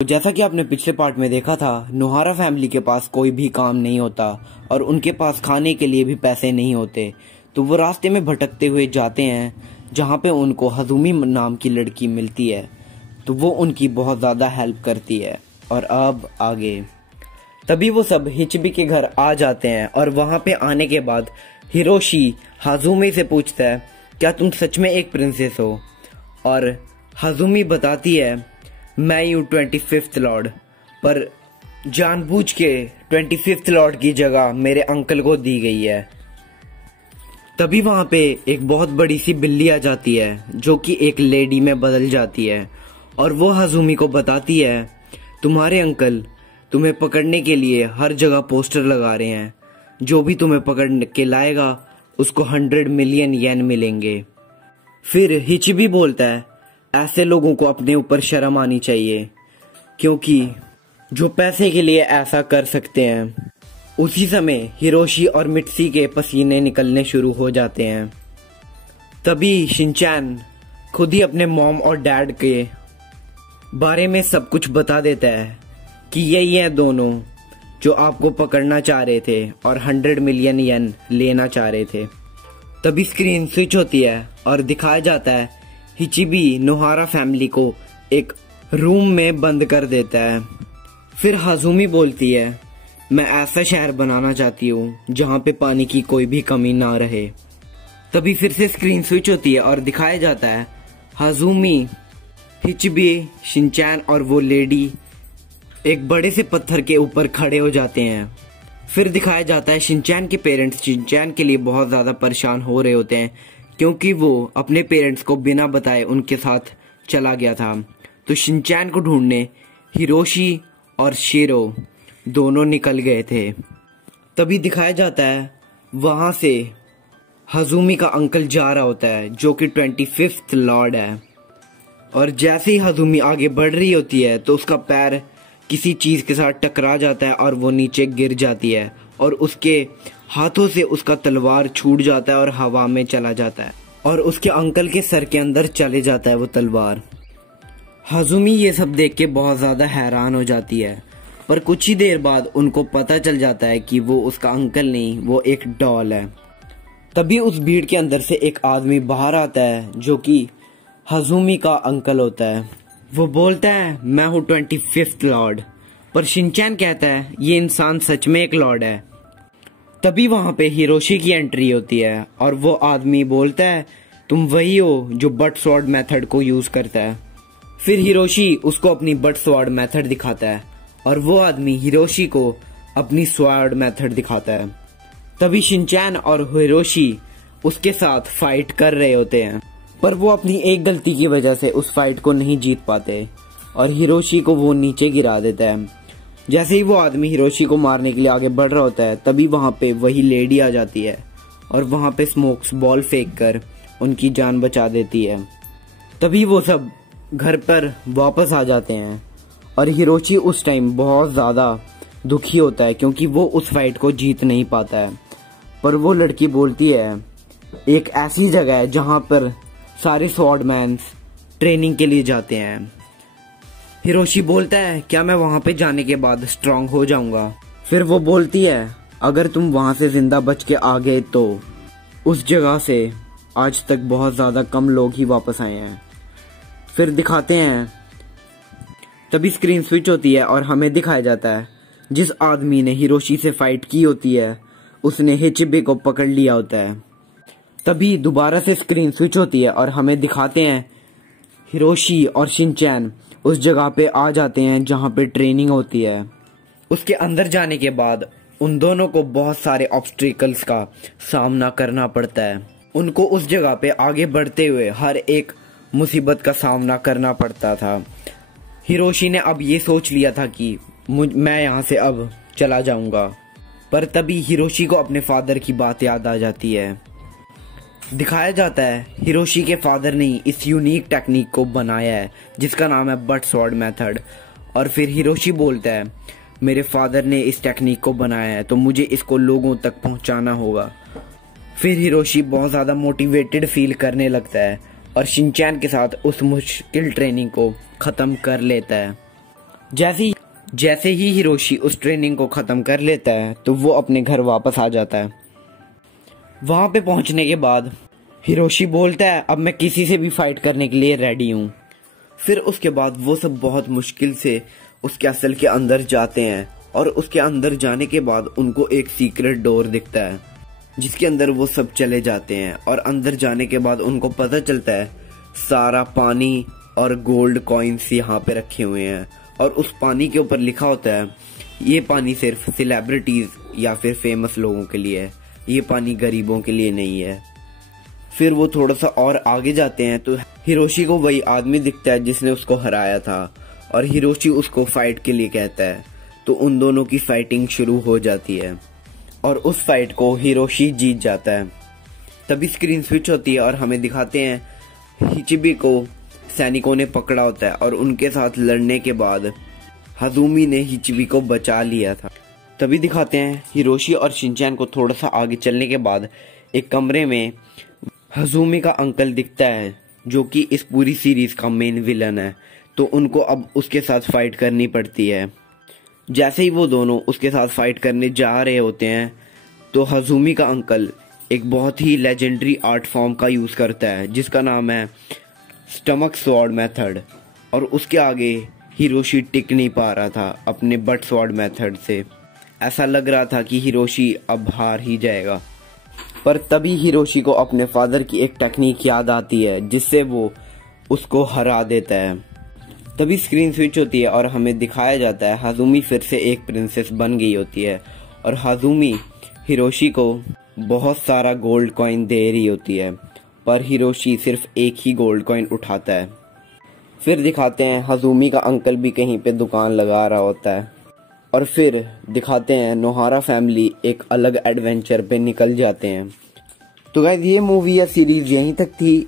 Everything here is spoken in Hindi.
तो जैसा कि आपने पिछले पार्ट में देखा था, नोहारा फैमिली के पास कोई भी काम नहीं होता और उनके पास खाने के लिए भी पैसे नहीं होते। तो वो रास्ते में भटकते हुए जाते हैं जहाँ पे उनको हजूमी नाम की लड़की मिलती है। तो वो उनकी बहुत ज़्यादा हेल्प करती है। और अब आगे तभी वो सब हिचबी के घर आ जाते हैं और वहाँ पे आने के बाद हिरोशी हाजुमी से पूछता है, क्या तुम सच में एक प्रिंसेस हो? और हाजुमी बताती है, मैं यूँ 25th लॉर्ड, पर जानबूझ के 25th लॉर्ड की जगह मेरे अंकल को दी गई है। तभी वहाँ पे एक बहुत बड़ी सी बिल्ली आ जाती है जो कि एक लेडी में बदल जाती है और वो हाजुमी को बताती है, तुम्हारे अंकल तुम्हें पकड़ने के लिए हर जगह पोस्टर लगा रहे हैं, जो भी तुम्हें पकड़ के लाएगा उसको 100 मिलियन येन मिलेंगे। फिर हिचिबी बोलता है, ऐसे लोगों को अपने ऊपर शर्म आनी चाहिए, क्योंकि जो पैसे के लिए ऐसा कर सकते हैं। उसी समय हिरोशी और मित्सी के पसीने निकलने शुरू हो जाते हैं। तभी शिनचैन खुद ही अपने मॉम और डैड के बारे में सब कुछ बता देता है कि यही है दोनों जो आपको पकड़ना चाह रहे थे और 100 मिलियन येन लेना चाह रहे थे। तभी स्क्रीन स्विच होती है और दिखाया जाता है हिचिबी नोहारा फैमिली को एक रूम में बंद कर देता है। फिर हाजुमी बोलती है, मैं ऐसा शहर बनाना चाहती हूँ जहाँ पे पानी की कोई भी कमी ना रहे। तभी फिर से स्क्रीन स्विच होती है और दिखाया जाता है हाजुमी, हिचिबी, शिनचैन और वो लेडी एक बड़े से पत्थर के ऊपर खड़े हो जाते हैं। फिर दिखाया जाता है शिनचैन के पेरेंट्स शिनचैन के लिए बहुत ज़्यादा परेशान हो रहे होते हैं, क्योंकि वो अपने पेरेंट्स को बिना बताए उनके साथ चला गया था। तो शिनचैन को ढूंढने हिरोशी और शिरो दोनों निकल गए थे। तभी दिखाया जाता है वहाँ से हाजुमी का अंकल जा रहा होता है जो कि 25th लॉर्ड है। और जैसे ही हाजुमी आगे बढ़ रही होती है तो उसका पैर किसी चीज़ के साथ टकरा जाता है और वो नीचे गिर जाती है और उसके हाथों से उसका तलवार छूट जाता है और हवा में चला जाता है और उसके अंकल के सर के अंदर चले जाता है वो तलवार। हाजुमी ये सब देख के बहुत ज़्यादा हैरान हो जाती है, पर कुछ ही देर बाद उनको पता चल जाता है कि वो उसका अंकल नहीं, वो एक डॉल है। तभी उस भीड़ के अंदर से एक आदमी बाहर आता है जो कि हाजुमी का अंकल होता है। वो बोलता है, मैं हूँ 25th लॉर्ड, पर शिनचैन कहता है ये इंसान सच में एक लॉर्ड है। तभी वहाँ पे हिरोशी की एंट्री होती है और वो आदमी बोलता है, तुम वही हो जो बट स्वॉर्ड मेथड को यूज करता है। फिर हिरोशी उसको अपनी बट स्वॉर्ड मेथड दिखाता है और वो आदमी हिरोशी को अपनी स्वॉर्ड मेथड दिखाता है। तभी शिनचैन और हिरोशी उसके साथ फाइट कर रहे होते हैं, पर वो अपनी एक गलती की वजह से उस फाइट को नहीं जीत पाते और हिरोशी को वो नीचे गिरा देता है। जैसे ही वो आदमी हिरोशी को मारने के लिए आगे बढ़ रहा होता है, तभी वहाँ पे वही लेडी आ जाती है और वहाँ पे स्मोक्स बॉल फेंक कर उनकी जान बचा देती है। तभी वो सब घर पर वापस आ जाते हैं और हिरोशी उस टाइम बहुत ज़्यादा दुखी होता है क्योंकि वो उस फाइट को जीत नहीं पाता है। पर वो लड़की बोलती है, एक ऐसी जगह है जहाँ पर सारे स्वॉर्डमैन्स ट्रेनिंग के लिए जाते हैं। हिरोशी बोलता है, क्या मैं वहाँ पे जाने के बाद स्ट्रांग हो जाऊंगा? फिर वो बोलती है, अगर तुम वहाँ से जिंदा बच के आ गए तो उस जगह से आज तक बहुत ज़्यादा कम लोग ही वापस आए हैं। फिर दिखाते हैं, तभी स्क्रीन स्विच होती है और हमें दिखाया जाता है जिस आदमी ने हिरोशी से फाइट की होती है उसने हिचिबी को पकड़ लिया होता है। तभी दोबारा से स्क्रीन स्विच होती है और हमें दिखाते हैं हिरोशी और शिनचैन उस जगह पे आ जाते हैं जहाँ पे ट्रेनिंग होती है। उसके अंदर जाने के बाद उन दोनों को बहुत सारे ऑब्स्टिकल्स का सामना करना पड़ता है। उनको उस जगह पे आगे बढ़ते हुए हर एक मुसीबत का सामना करना पड़ता था। हिरोशी ने अब ये सोच लिया था कि मैं यहाँ से अब चला जाऊंगा, पर तभी हिरोशी को अपने फादर की बात याद आ जाती है। दिखाया जाता है हिरोशी के फादर ने इस यूनिक टेक्निक को बनाया है जिसका नाम है बट स्वॉर्ड मेथड। और फिर हिरोशी बोलता है, मेरे फादर ने इस टेक्निक को बनाया है तो मुझे इसको लोगों तक पहुंचाना होगा। फिर हिरोशी बहुत ज़्यादा मोटिवेटेड फील करने लगता है और शिनचैन के साथ उस मुश्किल ट्रेनिंग को ख़त्म कर लेता है। जैसे ही हिरोशी उस ट्रेनिंग को ख़त्म कर लेता है तो वो अपने घर वापस आ जाता है। वहाँ पे पहुँचने के बाद हिरोशी बोलता है अब मैं किसी से भी फाइट करने के लिए रेडी हूँ। फिर उसके बाद वो सब बहुत मुश्किल से उस कैसल के अंदर जाते हैं और उसके अंदर जाने के बाद उनको एक सीक्रेट डोर दिखता है जिसके अंदर वो सब चले जाते हैं। और अंदर जाने के बाद उनको पता चलता है सारा पानी और गोल्ड कॉइन्स यहाँ पे रखे हुए हैं और उस पानी के ऊपर लिखा होता है ये पानी सिर्फ सेलिब्रिटीज या फिर फेमस लोगों के लिए है, ये पानी गरीबों के लिए नहीं है। फिर वो थोड़ा सा और आगे जाते हैं तो हिरोशी को वही आदमी दिखता है जिसने उसको हराया था और हिरोशी उसको फाइट के लिए कहता है। तो उन दोनों की फाइटिंग शुरू हो जाती है और उस फाइट को हिरोशी जीत जाता है। तभी स्क्रीन स्विच होती है और हमें दिखाते हैं हिचिबी को सैनिकों ने पकड़ा होता है और उनके साथ लड़ने के बाद हज़ुमी ने हिचिबी को बचा लिया था। तभी दिखाते हैं हिरोशी और शिनचैन को थोड़ा सा आगे चलने के बाद एक कमरे में हज़ुमी का अंकल दिखता है जो कि इस पूरी सीरीज का मेन विलन है। तो उनको अब उसके साथ फाइट करनी पड़ती है। जैसे ही वो दोनों उसके साथ फाइट करने जा रहे होते हैं तो हज़ुमी का अंकल एक बहुत ही लेजेंडरी आर्ट फॉर्म का यूज़ करता है जिसका नाम है स्टमक स्वॉर्ड मेथड। और उसके आगे हिरोशी टिक नहीं पा रहा था अपने बट स्वॉर्ड मेथड से। ऐसा लग रहा था कि हिरोशी अब हार ही जाएगा। पर तभी हिरोशी को अपने फादर की एक टेक्निक याद आती है जिससे वो उसको हरा देता है। तभी स्क्रीन स्विच होती है और हमें दिखाया जाता है हज़ुमी फिर से एक प्रिंसेस बन गई होती है और हज़ुमी हिरोशी को बहुत सारा गोल्ड कॉइन दे रही होती है पर हिरोशी सिर्फ एक ही गोल्ड कॉइन उठाता है। फिर दिखाते हैं हज़ुमी का अंकल भी कहीं पे दुकान लगा रहा होता है और फिर दिखाते हैं नोहारा फैमिली एक अलग एडवेंचर पे निकल जाते हैं। तो गाइस ये मूवी या सीरीज यहीं तक थी।